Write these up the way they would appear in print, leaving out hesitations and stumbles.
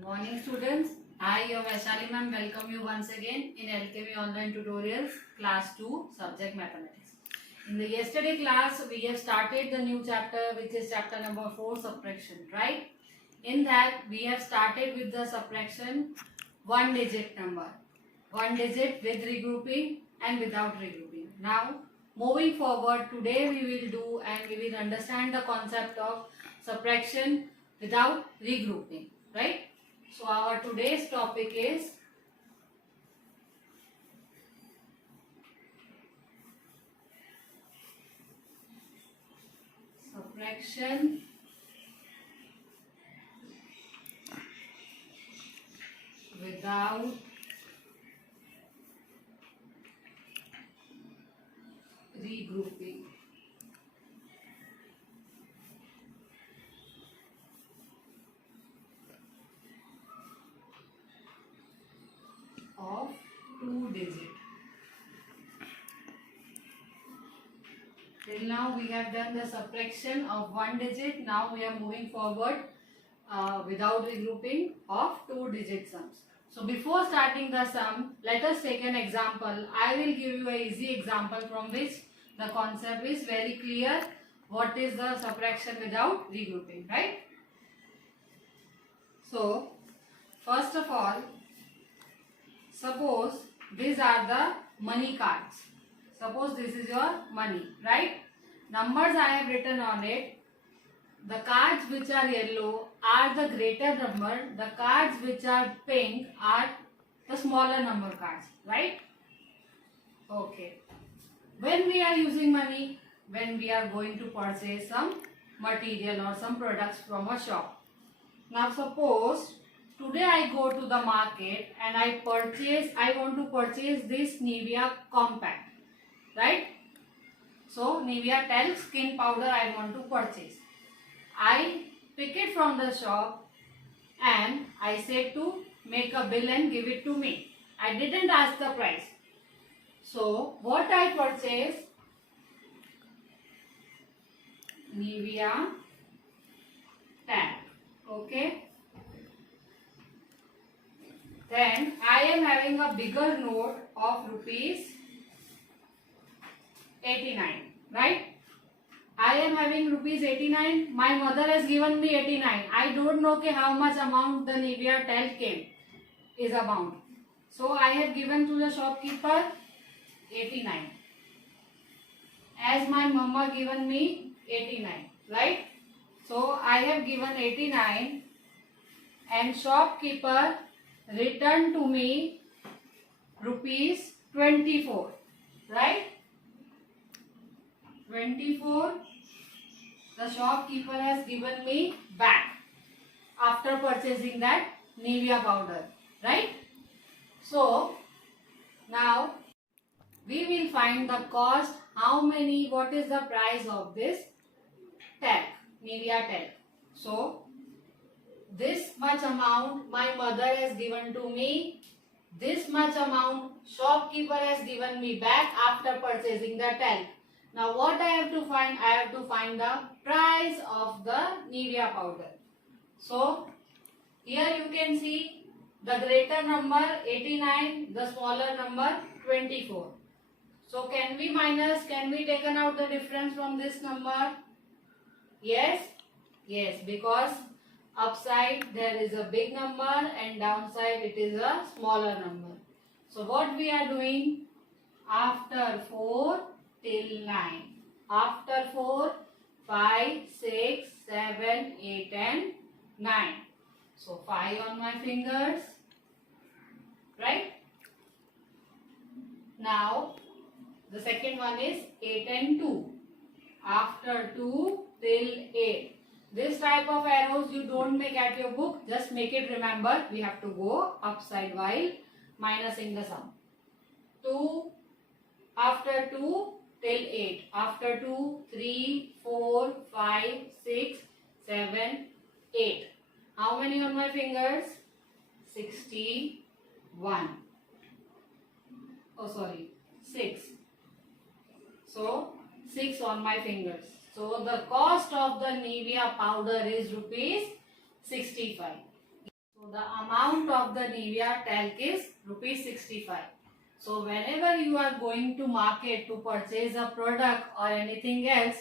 Good morning, students. I, your Vaishali ma'am, welcome you once again in Alchemy Online Tutorials, Class 2, Subject Mathematics. In the yesterday class, we have started the new chapter, which is chapter number 4, Subtraction, right? In that, we have started with the subtraction one digit number, one digit with regrouping and without regrouping. Now, moving forward, today we will do and we will understand the concept of subtraction without regrouping, right? So our today's topic is subtraction without regrouping. Of two digit. Till now we have done the subtraction of one digit. Now we are moving forward without regrouping of two digit sums. So before starting the sum, let us take an example. I will give you an easy example from which the concept is very clear. What is the subtraction without regrouping, right? So first of all, suppose these are the money cards. Suppose this is your money, right? Numbers I have written on it. The cards which are yellow are the greater number. The cards which are pink are the smaller number cards, right? Okay. When we are using money, when we are going to purchase some material or some products from a shop. Now suppose today I go to the market and I want to purchase this Nivea compact, right? So Nivea talc skin powder I want to purchase. I pick it from the shop and I said to make a bill and give it to me. I didn't ask the price. So what I purchased? Nivea talc. Okay. Then I am having a bigger note of rupees 89, right? I am having rupees 89. My mother has given me 89. I don't know how much amount the Nivea talc came is amount. So I have given to the shopkeeper 89. As my mama given me 89, right? So I have given 89 and shopkeeper returned to me rupees 24, right? 24 the shopkeeper has given me back after purchasing that Nivea powder, right? So now we will find the cost, what is the price of this talc, Nivea talc. So this much amount my mother has given to me, this much amount shopkeeper has given me back after purchasing the talc. Now what I have to find? I have to find the price of the Nivea powder. So here you can see the greater number 89, the smaller number 24. So can we taken out the difference from this number? Yes, because upside there is a big number and downside it is a smaller number. So what we are doing? After 4 till 9. After 4, 5, 6, 7, 8 and 9. So 5 on my fingers, right? Now the second one is 8 and 2. After 2 till 8. This type of arrows you don't make at your book. Just make it remember. We have to go upside while minusing the sum. 2 after 2 till 8. After 2, 3, 4, 5, 6, 7, 8. How many on my fingers? 61. Oh sorry, 6. So 6 on my fingers. So the cost of the Nivea powder is rupees 65. So So the amount of the Nivea talc is rupees 65. So whenever you are going to market to purchase a product or anything else,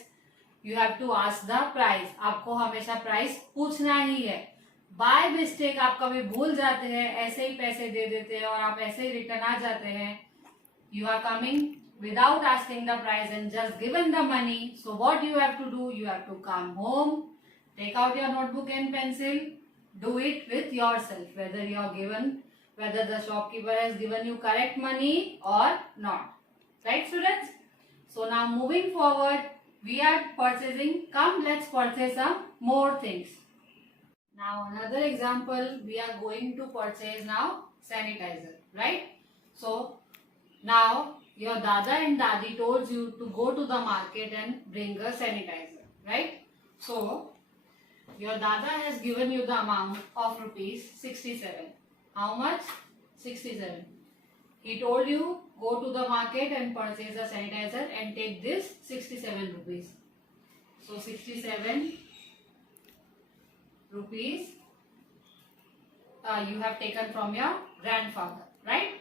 you have to ask the price. आपको हमेशा price पूछना ही है. By mistake आप कभी भूल जाते हैं, ऐसे ही पैसे दे देते हैं और आप ऐसे ही रिटर्न आ जाते हैं. You are coming without asking the price and just given the money. So what you have to do? You have to come home, take out your notebook and pencil, do it with yourself, whether the shopkeeper has given you correct money or not. Right, students? So now moving forward, we are purchasing. Come, let's purchase some more things. Now another example, we are going to purchase now sanitizer, right? So now your dada and dadi told you to go to the market and bring a sanitizer, right? So your dada has given you the amount of rupees 67. How much? 67. He told you go to the market and purchase a sanitizer and take this 67 rupees. So 67 rupees you have taken from your grandfather, right?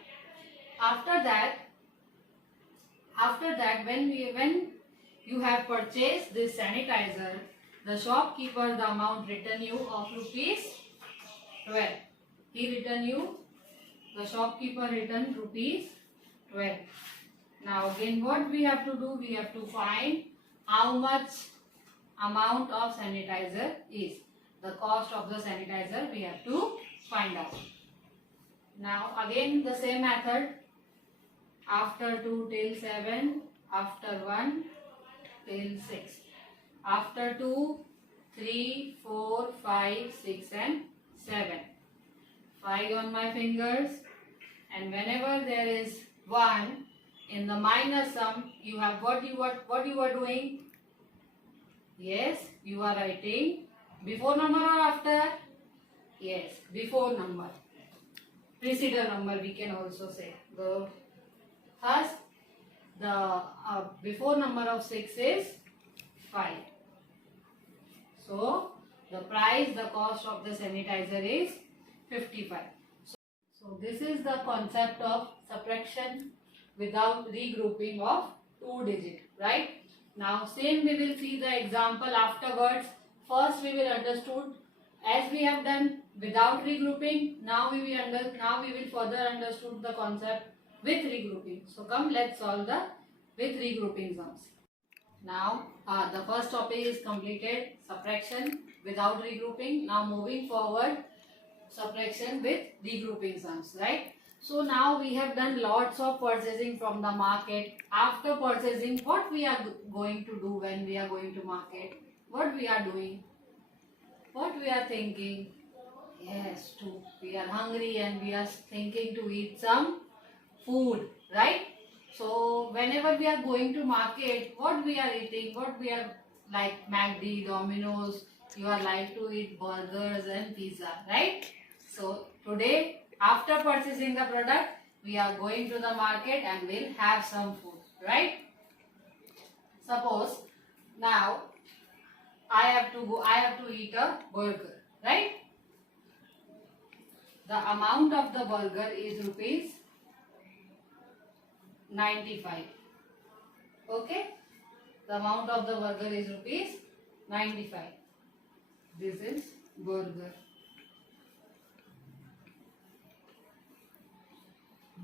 After that, when you have purchased this sanitizer, the shopkeeper, the amount written you of rupees 12. The shopkeeper written rupees 12. Now again what we have to do? We have to find how much amount of sanitizer is. The cost of the sanitizer we have to find out. Now again the same method. After 2 till 7, after 1 till 6. After 2, 3, 4, 5, 6 and 7. 5 on my fingers, and whenever there is 1 in the minus sum, you have what you are doing? Yes, you are writing before number or after? Yes, before number. Preceding number we can also say. Thus, the before number of 6 is 5. So, the price, the cost of the sanitizer is 55. So, this is the concept of subtraction without regrouping of 2 digits, right? Now, same we will see the example afterwards. First, we will understood as we have done without regrouping. Now we will further understood the concept with regrouping. So come, let's solve the with regrouping sums. Now the first topic is completed, subtraction without regrouping. Now moving forward, subtraction with regrouping sums, right? So now we have done lots of purchasing from the market. After purchasing, what we are going to do when we are going to market? What we are doing? What we are thinking? Yes, we are hungry and we are thinking to eat some food, right? So whenever we are going to market, what we are eating, what we are like McD, Domino's, you are like to eat burgers and pizza, right? So today, after purchasing the product, we are going to the market and will have some food, right? Suppose now I have to eat a burger, right? The amount of the burger is rupees 95. Okay? The amount of the burger is rupees 95. This is burger.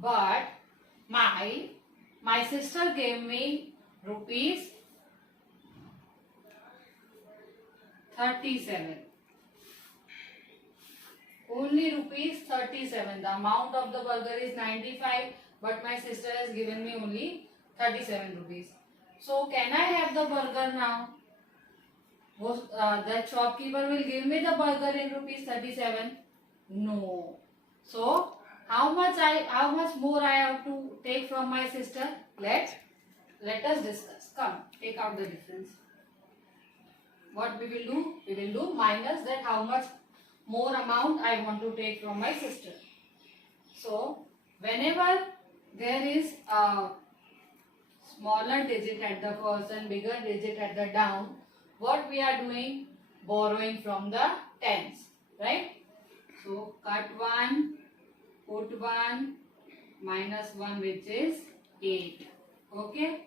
But my sister gave me rupees 37. Only rupees 37. The amount of the burger is 95, but my sister has given me only 37 rupees. So can I have the burger now? That shopkeeper will give me the burger in rupees 37? No. So how much more I have to take from my sister? Let us discuss. Come, take out the difference. What we will do? We will do minus that how much more amount I want to take from my sister. So whenever there is a smaller digit at the first and bigger digit at the down, what we are doing? Borrowing from the tens, right? So cut 1, put 1, minus 1, which is 8. Okay.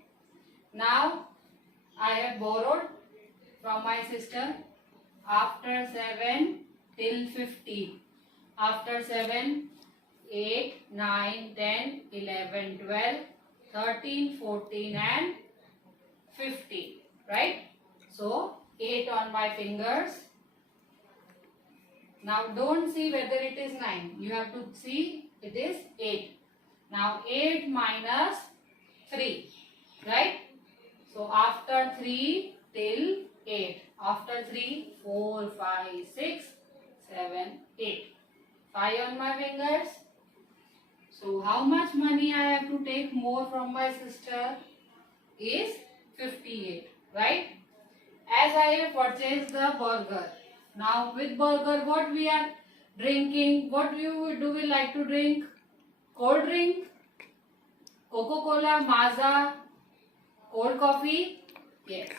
Now I have borrowed from my sister after 7 till 50. After 7, 8, 9, 10, 11, 12, 13, 14 and 15. Right? So 8 on my fingers. Now don't see whether it is 9. You have to see it is 8. Now 8 minus 3. Right? So after 3 till 8. After 3, 4, 5, 6, 7, 8. 5 on my fingers. So how much money I have to take more from my sister is 58. Right? As I have purchased the burger. Now with burger what we are drinking? What do we like to drink? Cold drink? Coca-Cola, Maaza, cold coffee? Yes.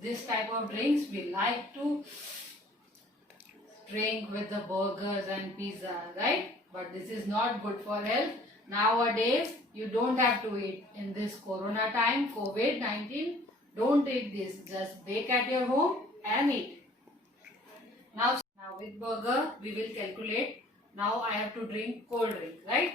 This type of drinks we like to drink with the burgers and pizza, right? But this is not good for health. Nowadays, you don't have to eat. In this corona time, COVID-19, don't eat this. Just bake at your home and eat. Now with burger, we will calculate. Now I have to drink cold drink, right?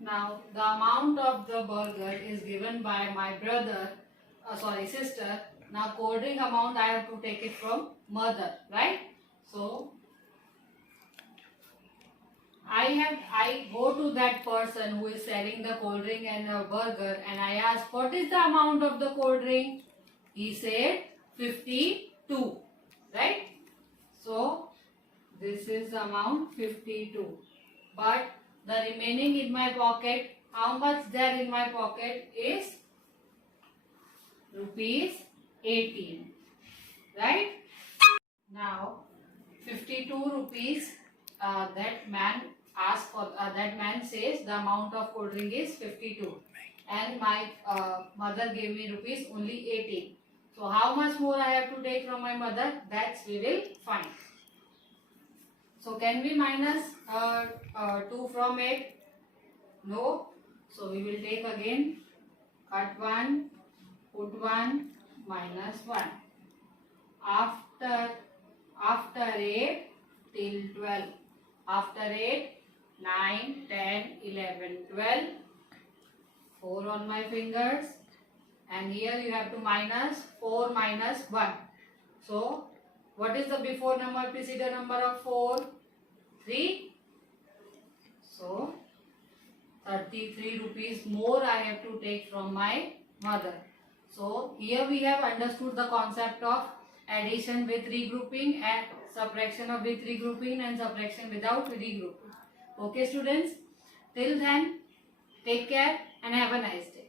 Now the amount of the burger is given by my sister. Now cold drink amount I have to take it from mother, right? So I go to that person who is selling the cold drink and a burger and I ask what is the amount of the cold drink? He said 52, right? So this is the amount 52. But the remaining in my pocket, how much there in my pocket is rupees 18, right? Now 52 rupees that man asked for, that man says the amount of cold drink is 52 and my mother gave me rupees only 18. So how much more I have to take from my mother? That we will find. So can we minus 2 from 8? No. So we will take again, cut 1, put 1, minus 1. After 8 till 12. After 8, 9, 10, 11, 12. 4 on my fingers. And here you have to minus 4 minus 1. So what is the before number, preceding number of 4? 3. So 33 rupees more I have to take from my mother. So here we have understood the concept of addition with regrouping and subtraction of with regrouping and subtraction without regrouping. Okay students, till then take care and have a nice day.